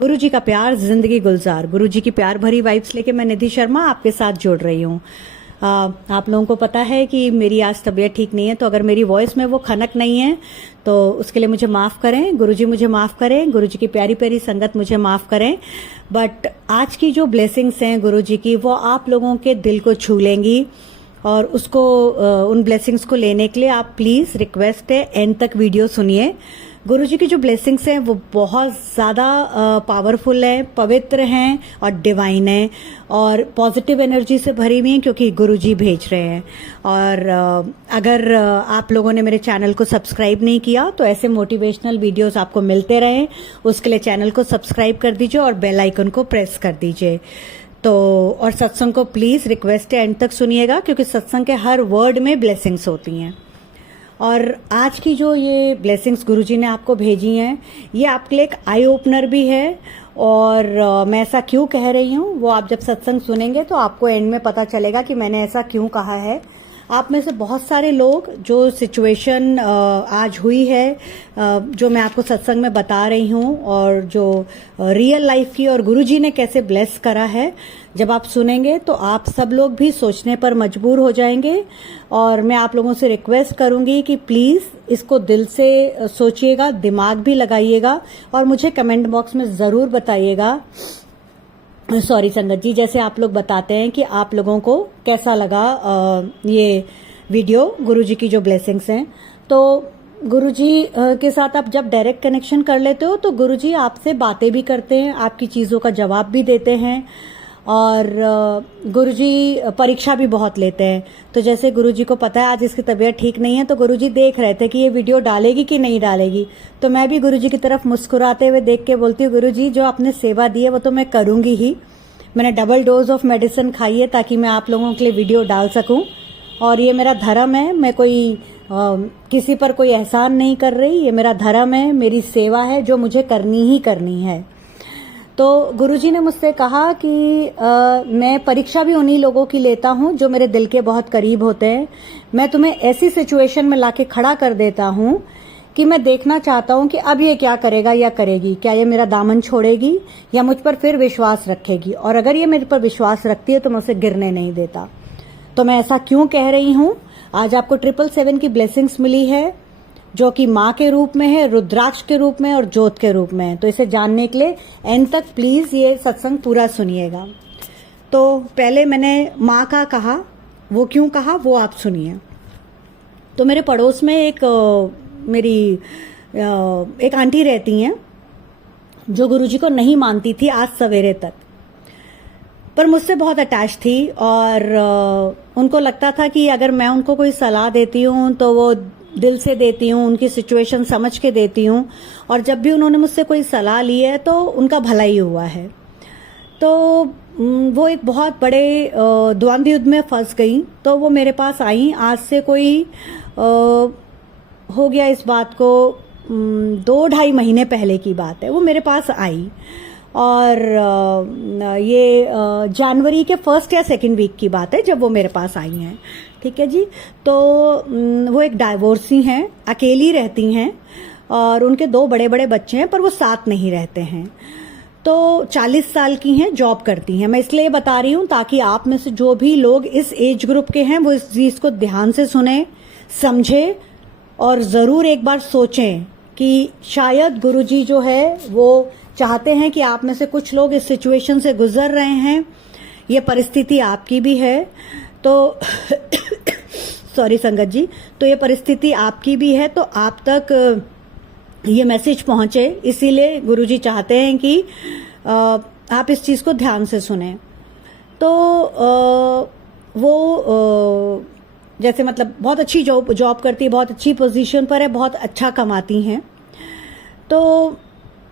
गुरु जी का प्यार, जिंदगी गुलजार। गुरु जी की प्यार भरी वाइब्स लेके मैं निधि शर्मा आपके साथ जुड़ रही हूँ। आप लोगों को पता है कि मेरी आज तबीयत ठीक नहीं है, तो अगर मेरी वॉइस में वो खनक नहीं है तो उसके लिए मुझे माफ़ करें। गुरु जी मुझे माफ़ करें, गुरु जी की प्यारी प्यारी संगत मुझे माफ़ करें। बट आज की जो ब्लेसिंग्स हैं गुरु जी की, वो आप लोगों के दिल को छू लेंगी और उसको उन ब्लेसिंग्स को लेने के लिए आप प्लीज़, रिक्वेस्ट है, एंड तक वीडियो सुनिए। गुरु जी की जो ब्लेसिंग्स हैं वो बहुत ज़्यादा पावरफुल है, पवित्र हैं और डिवाइन है और पॉजिटिव एनर्जी से भरी हुई हैं, क्योंकि गुरु जी भेज रहे हैं। और अगर आप लोगों ने मेरे चैनल को सब्सक्राइब नहीं किया तो ऐसे मोटिवेशनल वीडियोस आपको मिलते रहें, उसके लिए चैनल को सब्सक्राइब कर दीजिए और बेल आइकन को प्रेस कर दीजिए। तो और सत्संग को प्लीज़, रिक्वेस्ट है, एंड तक सुनिएगा, क्योंकि सत्संग के हर वर्ड में ब्लेसिंग्स होती हैं। और आज की जो ये ब्लेसिंग्स गुरुजी ने आपको भेजी हैं, ये आपके लिए एक आई ओपनर भी है। और मैं ऐसा क्यों कह रही हूँ वो आप जब सत्संग सुनेंगे तो आपको एंड में पता चलेगा कि मैंने ऐसा क्यों कहा है। आप में से बहुत सारे लोग, जो सिचुएशन आज हुई है, जो मैं आपको सत्संग में बता रही हूँ, और जो रियल लाइफ की और गुरुजी ने कैसे ब्लेस करा है, जब आप सुनेंगे तो आप सब लोग भी सोचने पर मजबूर हो जाएंगे। और मैं आप लोगों से रिक्वेस्ट करूंगी कि प्लीज़ इसको दिल से सोचिएगा, दिमाग भी लगाइएगा और मुझे कमेंट बॉक्स में ज़रूर बताइएगा। सॉरी संगत जी, जैसे आप लोग बताते हैं कि आप लोगों को कैसा लगा ये वीडियो, गुरुजी की जो ब्लेसिंग्स हैं। तो गुरुजी के साथ आप जब डायरेक्ट कनेक्शन कर लेते हो तो गुरुजी आपसे बातें भी करते हैं, आपकी चीज़ों का जवाब भी देते हैं और गुरुजी परीक्षा भी बहुत लेते हैं। तो जैसे गुरुजी को पता है आज इसकी तबीयत ठीक नहीं है, तो गुरुजी देख रहे थे कि ये वीडियो डालेगी कि नहीं डालेगी। तो मैं भी गुरुजी की तरफ मुस्कुराते हुए देख के बोलती हूँ, गुरुजी जो आपने सेवा दी है वो तो मैं करूँगी ही। मैंने डबल डोज ऑफ मेडिसिन खाई है ताकि मैं आप लोगों के लिए वीडियो डाल सकूँ, और ये मेरा धर्म है। मैं कोई किसी पर कोई एहसान नहीं कर रही, ये मेरा धर्म है, मेरी सेवा है जो मुझे करनी ही करनी है। तो गुरुजी ने मुझसे कहा कि मैं परीक्षा भी उन्हीं लोगों की लेता हूं जो मेरे दिल के बहुत करीब होते हैं। मैं तुम्हें ऐसी सिचुएशन में लाके खड़ा कर देता हूं कि मैं देखना चाहता हूं कि अब ये क्या करेगा या करेगी, क्या ये मेरा दामन छोड़ेगी या मुझ पर फिर विश्वास रखेगी। और अगर ये मेरे पर विश्वास रखती है तो मैं उसे गिरने नहीं देता। तो मैं ऐसा क्यों कह रही हूं? आज आपको 777 की ब्लेसिंग्स मिली है, जो कि माँ के रूप में है, रुद्राक्ष के रूप में और ज्योत के रूप में है। तो इसे जानने के लिए एंड तक प्लीज ये सत्संग पूरा सुनिएगा। तो पहले मैंने माँ का कहा, वो क्यों कहा वो आप सुनिए। तो मेरे पड़ोस में मेरी एक आंटी रहती हैं जो गुरुजी को नहीं मानती थी आज सवेरे तक, पर मुझसे बहुत अटैच थी। और उनको लगता था कि अगर मैं उनको कोई सलाह देती हूँ तो वो दिल से देती हूँ, उनकी सिचुएशन समझ के देती हूँ, और जब भी उन्होंने मुझसे कोई सलाह ली है तो उनका भला ही हुआ है। तो वो एक बहुत बड़े द्वंद्व युद्ध में फंस गई, तो वो मेरे पास आई। आज से कोई हो गया इस बात को 2-2.5 महीने पहले की बात है। वो मेरे पास आई और ये जनवरी के 1st या 2nd वीक की बात है जब वो मेरे पास आई हैं। ठीक है जी। तो वो एक डाइवोर्सी हैं, अकेली रहती हैं और उनके 2 बड़े बड़े बच्चे हैं, पर वो साथ नहीं रहते हैं। तो 40 साल की हैं, जॉब करती हैं। मैं इसलिए बता रही हूँ ताकि आप में से जो भी लोग इस एज ग्रुप के हैं वो इस चीज़ को ध्यान से सुने, समझे और ज़रूर एक बार सोचें कि शायद गुरुजी जो है वो चाहते हैं कि आप में से कुछ लोग इस सिचुएशन से गुजर रहे हैं, ये परिस्थिति आपकी भी है। तो सॉरी संगत जी, तो ये परिस्थिति आपकी भी है, तो आप तक ये मैसेज पहुंचे, इसीलिए गुरुजी चाहते हैं कि आप इस चीज़ को ध्यान से सुने। तो वो जैसे मतलब बहुत अच्छी जॉब करती है, बहुत अच्छी पोजीशन पर है, बहुत अच्छा कमाती हैं। तो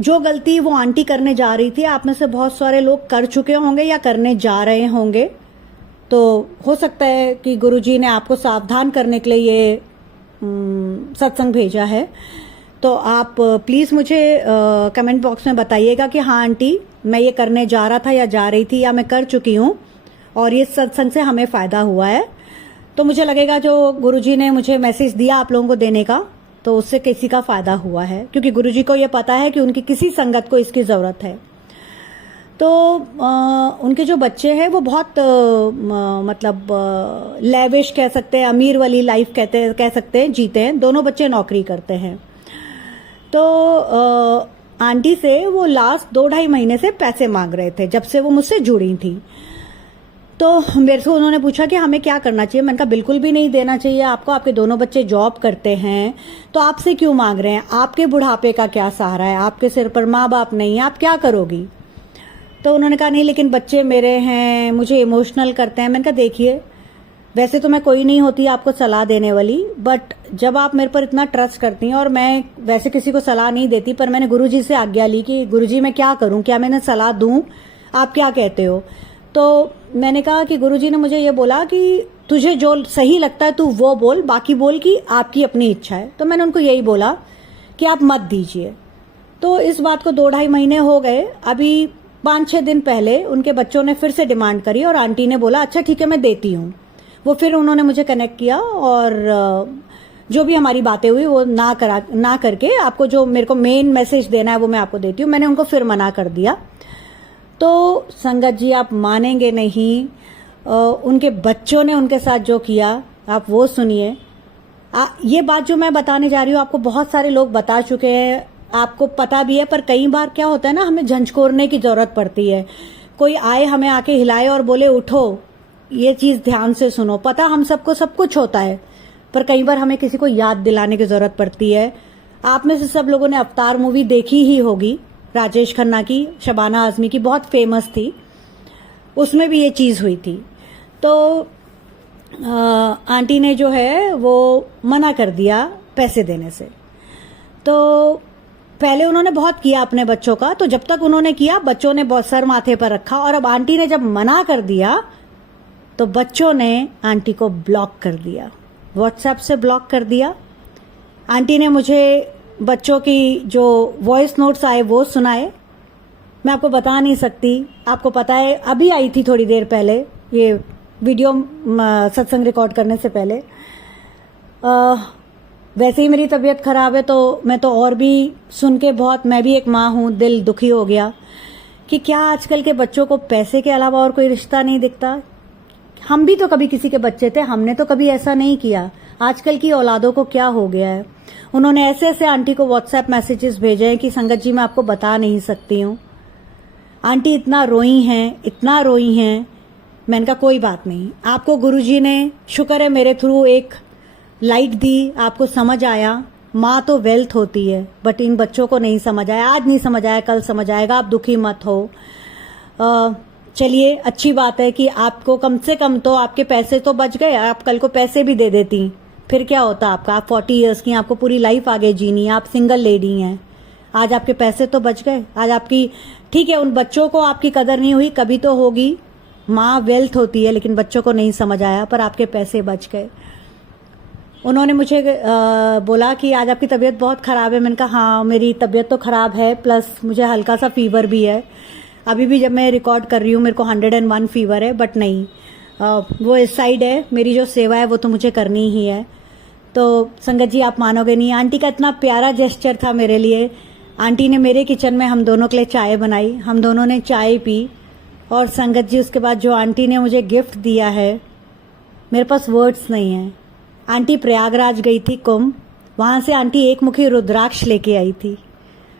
जो गलती वो आंटी करने जा रही थी, आप में से बहुत सारे लोग कर चुके होंगे या करने जा रहे होंगे। तो हो सकता है कि गुरुजी ने आपको सावधान करने के लिए ये सत्संग भेजा है। तो आप प्लीज़ मुझे कमेंट बॉक्स में बताइएगा कि हाँ आंटी, मैं ये करने जा रहा था या जा रही थी या मैं कर चुकी हूँ और ये सत्संग से हमें फ़ायदा हुआ है। तो मुझे लगेगा जो गुरुजी ने मुझे मैसेज दिया आप लोगों को देने का, तो उससे किसी का फ़ायदा हुआ है, क्योंकि गुरुजी को ये पता है कि उनकी किसी संगत को इसकी ज़रूरत है। तो उनके जो बच्चे हैं वो बहुत मतलब लेविश कह सकते हैं, अमीर वाली लाइफ कह सकते हैं जीते हैं। दोनों बच्चे नौकरी करते हैं। तो आंटी से वो लास्ट 2-2.5 महीने से पैसे मांग रहे थे, जब से वो मुझसे जुड़ी थी। तो मेरे से उन्होंने पूछा कि हमें क्या करना चाहिए। मैंने कहा बिल्कुल भी नहीं देना चाहिए आपको, आपके दोनों बच्चे जॉब करते हैं, तो आपसे क्यों मांग रहे हैं? आपके बुढ़ापे का क्या सहारा है? आपके सिर पर माँ बाप नहीं है, आप क्या करोगी? तो उन्होंने कहा नहीं लेकिन बच्चे मेरे हैं, मुझे इमोशनल करते हैं। मैंने कहा देखिए, वैसे तो मैं कोई नहीं होती आपको सलाह देने वाली, बट जब आप मेरे पर इतना ट्रस्ट करती हैं, और मैं वैसे किसी को सलाह नहीं देती, पर मैंने गुरुजी से आज्ञा ली कि गुरुजी मैं क्या करूं, क्या मैंने सलाह दूं, आप क्या कहते हो? तो मैंने कहा कि गुरुजी ने मुझे ये बोला कि तुझे जो सही लगता है तू वो बोल, बाकी बोल कि आपकी अपनी इच्छा है। तो मैंने उनको यही बोला कि आप मत दीजिए। तो इस बात को 2-2.5 महीने हो गए। अभी 5-6 दिन पहले उनके बच्चों ने फिर से डिमांड करी और आंटी ने बोला अच्छा ठीक है मैं देती हूँ। वो फिर उन्होंने मुझे कनेक्ट किया और जो भी हमारी बातें हुई वो ना करके आपको जो मेरे को मेन मैसेज देना है वो मैं आपको देती हूँ। मैंने उनको फिर मना कर दिया। तो संगत जी आप मानेंगे नहीं, उनके बच्चों ने उनके साथ जो किया आप वो सुनिए। ये बात जो मैं बताने जा रही हूँ आपको बहुत सारे लोग बता चुके हैं, आपको पता भी है, पर कई बार क्या होता है ना, हमें झंझकोरने की जरूरत पड़ती है। कोई आए हमें आके हिलाए और बोले उठो, ये चीज ध्यान से सुनो। पता हम सबको सब कुछ होता है, पर कई बार हमें किसी को याद दिलाने की जरूरत पड़ती है। आप में से सब लोगों ने अवतार मूवी देखी ही होगी, राजेश खन्ना की, शबाना आजमी की, बहुत फेमस थी। उसमें भी ये चीज हुई थी। तो आंटी ने जो है वो मना कर दिया पैसे देने से। तो पहले उन्होंने बहुत किया अपने बच्चों का, तो जब तक उन्होंने किया बच्चों ने बहुत सर माथे पर रखा, और अब आंटी ने जब मना कर दिया तो बच्चों ने आंटी को ब्लॉक कर दिया, व्हाट्सएप से ब्लॉक कर दिया। आंटी ने मुझे बच्चों की जो वॉइस नोट्स आए वो सुनाए, मैं आपको बता नहीं सकती। आपको पता है अभी आई थी थोड़ी देर पहले ये वीडियो सत्संग रिकॉर्ड करने से पहले। वैसे ही मेरी तबीयत खराब है तो मैं तो और भी सुन के बहुत, मैं भी एक माँ हूँ, दिल दुखी हो गया कि क्या आजकल के बच्चों को पैसे के अलावा और कोई रिश्ता नहीं दिखता। हम भी तो कभी किसी के बच्चे थे, हमने तो कभी ऐसा नहीं किया। आजकल की औलादों को क्या हो गया है। उन्होंने ऐसे ऐसे आंटी को व्हाट्सएप मैसेजेस भेजे हैं कि संगत जी मैं आपको बता नहीं सकती हूँ। आंटी इतना रोई हैं, इतना रोई हैं। मैंने कहा कोई बात नहीं, आपको गुरुजी ने शुक्र है मेरे थ्रू एक लाइट दी, आपको समझ आया। माँ तो वेल्थ होती है, बट इन बच्चों को नहीं समझ आया। आज नहीं समझ आया, कल समझ आएगा। आप दुखी मत हो। चलिए अच्छी बात है कि आपको कम से कम तो आपके पैसे तो बच गए। आप कल को पैसे भी दे देती फिर क्या होता आपका। आप 40 इयर्स की, आपको पूरी लाइफ आगे जीनी है, आप सिंगल लेडी हैं। आज आपके पैसे तो बच गए। आज आपकी, ठीक है उन बच्चों को आपकी कदर नहीं हुई, कभी तो होगी। माँ वेल्थ होती है, लेकिन बच्चों को नहीं समझ आया, पर आपके पैसे बच गए। उन्होंने मुझे बोला कि आज आपकी तबीयत बहुत ख़राब है। मैंने कहा हाँ मेरी तबीयत तो ख़राब है, प्लस मुझे हल्का सा फीवर भी है। अभी भी जब मैं रिकॉर्ड कर रही हूँ मेरे को 101 फीवर है, बट नहीं वो इस साइड है। मेरी जो सेवा है वो तो मुझे करनी ही है। तो संगत जी आप मानोगे नहीं, आंटी का इतना प्यारा जेस्चर था मेरे लिए। आंटी ने मेरे किचन में हम दोनों के लिए चाय बनाई, हम दोनों ने चाय पी, और संगत जी उसके बाद जो आंटी ने मुझे गिफ्ट दिया है, मेरे पास वर्ड्स नहीं है। आंटी प्रयागराज गई थी कुंभ, वहाँ से आंटी एक मुखी रुद्राक्ष लेके आई थी।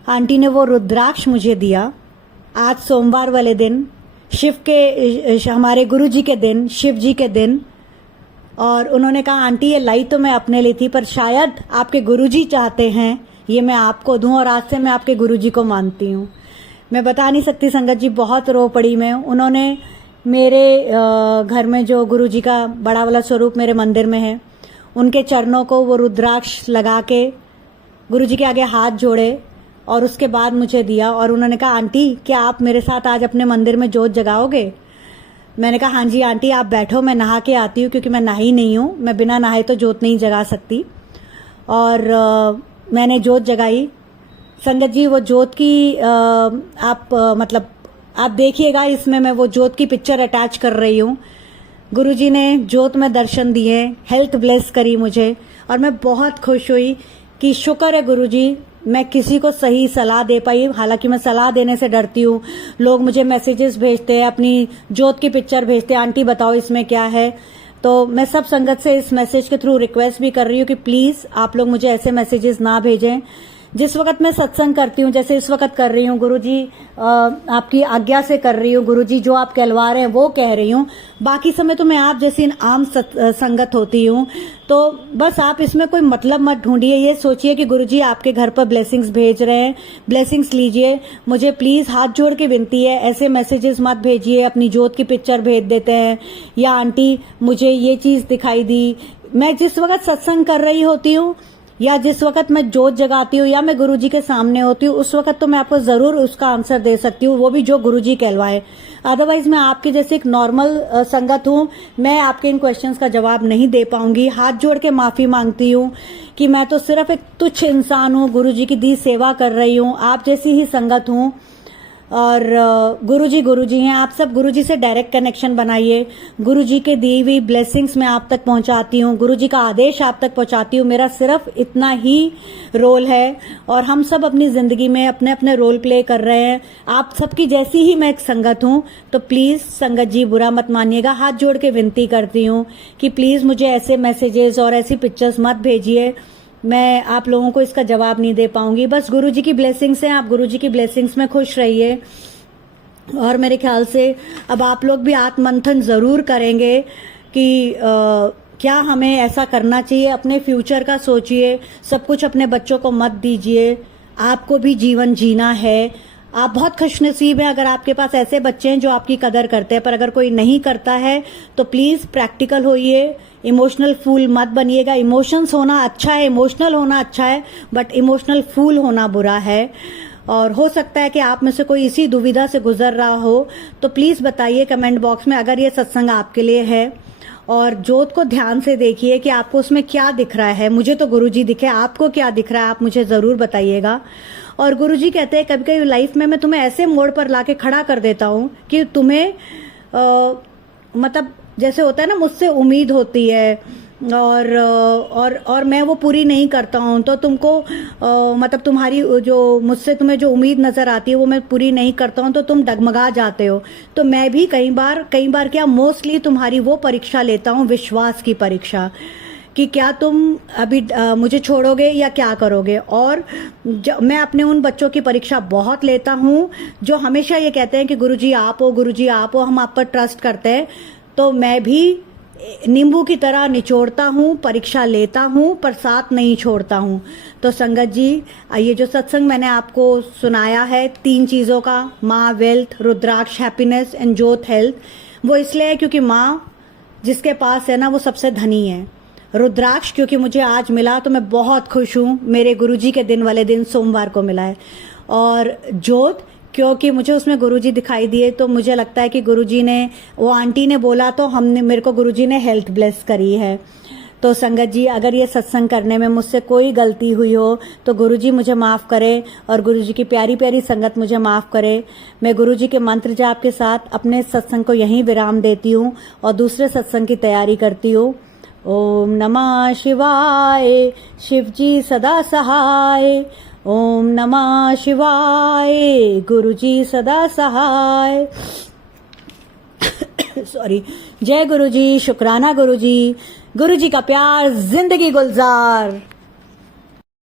आंटी ने वो रुद्राक्ष मुझे दिया आज सोमवार वाले दिन, शिव के, हमारे गुरु जी के दिन, शिव जी के दिन। और उन्होंने कहा आंटी ये लाई तो मैं अपने लिए थी, पर शायद आपके गुरुजी चाहते हैं ये मैं आपको दूं, और आज से मैं आपके गुरुजी को मानती हूँ। मैं बता नहीं सकती संगत जी, बहुत रो पड़ी मैं। उन्होंने मेरे घर में जो गुरुजी का बड़ा वाला स्वरूप मेरे मंदिर में है, उनके चरणों को वो रुद्राक्ष लगा के गुरुजी के आगे हाथ जोड़े और उसके बाद मुझे दिया। और उन्होंने कहा आंटी क्या आप मेरे साथ आज अपने मंदिर में जोत जगाओगे? मैंने कहा हाँ जी आंटी आप बैठो, मैं नहा के आती हूँ, क्योंकि मैं नहाई नहीं हूँ, मैं बिना नहाए तो जोत नहीं जगा सकती। और मैंने जोत जगाई। संगत जी वो जोत की मतलब आप देखिएगा, इसमें मैं वो जोत की पिक्चर अटैच कर रही हूँ। गुरुजी ने जोत में दर्शन दिए, हेल्थ ब्लेस करी मुझे, और मैं बहुत खुश हुई कि शुक्र है गुरुजी, मैं किसी को सही सलाह दे पाई। हालांकि मैं सलाह देने से डरती हूँ। लोग मुझे मैसेजेस भेजते हैं, अपनी जोत की पिक्चर भेजते हैं, आंटी बताओ इसमें क्या है। तो मैं सब संगत से इस मैसेज के थ्रू रिक्वेस्ट भी कर रही हूँ कि प्लीज आप लोग मुझे ऐसे मैसेजेस ना भेजें। जिस वक्त मैं सत्संग करती हूँ, जैसे इस वक्त कर रही हूँ, गुरुजी आपकी आज्ञा से कर रही हूँ, गुरुजी जो आप कहलवा रहे हैं वो कह रही हूँ। बाकी समय तो मैं आप जैसी आम संगत होती हूँ। तो बस आप इसमें कोई मतलब मत ढूंढिए। ये सोचिए कि गुरुजी आपके घर पर ब्लेसिंग्स भेज रहे हैं, ब्लेसिंग्स लीजिए। मुझे प्लीज हाथ जोड़ के विनती है, ऐसे मैसेजेस मत भेजिए। अपनी जोत की पिक्चर भेज देते हैं, या आंटी मुझे ये चीज दिखाई दी। मैं जिस वक्त सत्संग कर रही होती हूँ, या जिस वक्त मैं जोत जगाती हूँ, या मैं गुरुजी के सामने होती हूँ, उस वक्त तो मैं आपको जरूर उसका आंसर दे सकती हूँ, वो भी जो गुरुजी कहलवाए। अदरवाइज मैं आपके जैसे एक नॉर्मल संगत हूँ, मैं आपके इन क्वेश्चंस का जवाब नहीं दे पाऊंगी। हाथ जोड़ के माफी मांगती हूँ कि मैं तो सिर्फ एक तुच्छ इंसान हूँ, गुरुजी की दी सेवा कर रही हूँ, आप जैसी ही संगत हूँ। और गुरुजी हैं। आप सब गुरुजी से डायरेक्ट कनेक्शन बनाइए। गुरुजी के दी हुई ब्लेसिंग्स मैं आप तक पहुंचाती हूँ, गुरुजी का आदेश आप तक पहुंचाती हूँ। मेरा सिर्फ इतना ही रोल है, और हम सब अपनी जिंदगी में अपने अपने रोल प्ले कर रहे हैं। आप सबकी जैसी ही मैं एक संगत हूँ, तो प्लीज संगत जी बुरा मत मानिएगा। हाथ जोड़ के विनती करती हूँ कि प्लीज मुझे ऐसे मैसेजेस और ऐसी पिक्चर्स मत भेजिए। मैं आप लोगों को इसका जवाब नहीं दे पाऊंगी। बस गुरुजी की ब्लेसिंग्स हैं, आप गुरुजी की ब्लेसिंग्स में खुश रहिए। और मेरे ख्याल से अब आप लोग भी आत्ममंथन जरूर करेंगे कि क्या हमें ऐसा करना चाहिए। अपने फ्यूचर का सोचिए, सब कुछ अपने बच्चों को मत दीजिए। आपको भी जीवन जीना है। आप बहुत खुशनसीब हैं अगर आपके पास ऐसे बच्चे हैं जो आपकी कदर करते हैं। पर अगर कोई नहीं करता है तो प्लीज प्रैक्टिकल होइए, इमोशनल फूल मत बनिएगा। इमोशंस होना अच्छा है, इमोशनल होना अच्छा है, बट इमोशनल फूल होना बुरा है। और हो सकता है कि आप में से कोई इसी दुविधा से गुजर रहा हो, तो प्लीज बताइए कमेंट बॉक्स में अगर ये सत्संग आपके लिए है। और जोत को ध्यान से देखिए कि आपको उसमें क्या दिख रहा है। मुझे तो गुरुजी दिखे, आपको क्या दिख रहा है आप मुझे जरूर बताइएगा। और गुरुजी कहते हैं कभी कभी लाइफ में मैं तुम्हें ऐसे मोड़ पर लाके खड़ा कर देता हूँ कि तुम्हें मतलब जैसे होता है ना, मुझसे उम्मीद होती है और मैं वो पूरी नहीं करता हूँ, तो तुमको मतलब तुम्हारी जो मुझसे तुम्हें जो उम्मीद नजर आती है वो मैं पूरी नहीं करता हूँ, तो तुम डगमगा जाते हो। तो मैं भी कई बार क्या मोस्टली तुम्हारी वो परीक्षा लेता हूँ, विश्वास की परीक्षा, कि क्या तुम अभी मुझे छोड़ोगे या क्या करोगे। और मैं अपने उन बच्चों की परीक्षा बहुत लेता हूँ जो हमेशा ये कहते हैं कि गुरुजी आप हो, गुरुजी आप हो, हम आप पर ट्रस्ट करते हैं। तो मैं भी नींबू की तरह निचोड़ता हूँ, परीक्षा लेता हूँ, पर साथ नहीं छोड़ता हूँ। तो संगत जी, ये जो सत्संग मैंने आपको सुनाया है 3 चीज़ों का, माँ वेल्थ, रुद्राक्ष हैप्पीनेस एंड जोत हेल्थ, वो इसलिए है क्योंकि माँ जिसके पास है ना वो सबसे धनी है। रुद्राक्ष क्योंकि मुझे आज मिला तो मैं बहुत खुश हूँ, मेरे गुरुजी के दिन वाले दिन सोमवार को मिला है। और जोत क्योंकि मुझे उसमें गुरुजी दिखाई दिए, तो मुझे लगता है कि गुरुजी ने, वो आंटी ने बोला तो हमने, मेरे को गुरुजी ने हेल्थ ब्लेस करी है। तो संगत जी, अगर ये सत्संग करने में मुझसे कोई गलती हुई हो तो गुरुजी मुझे माफ़ करे, और गुरुजी की प्यारी प्यारी संगत मुझे माफ़ करे। मैं गुरुजी के मंत्र जाप के साथ अपने सत्संग को यहीं विराम देती हूँ और दूसरे सत्संग की तैयारी करती हूँ। ओम नमः शिवाय, शिवजी सदा सहाय। ओम नमः शिवाय, गुरुजी सदा सहाय। सॉरी। जय गुरुजी, शुक्राना गुरुजी, गुरुजी का प्यार, जिंदगी गुलजार।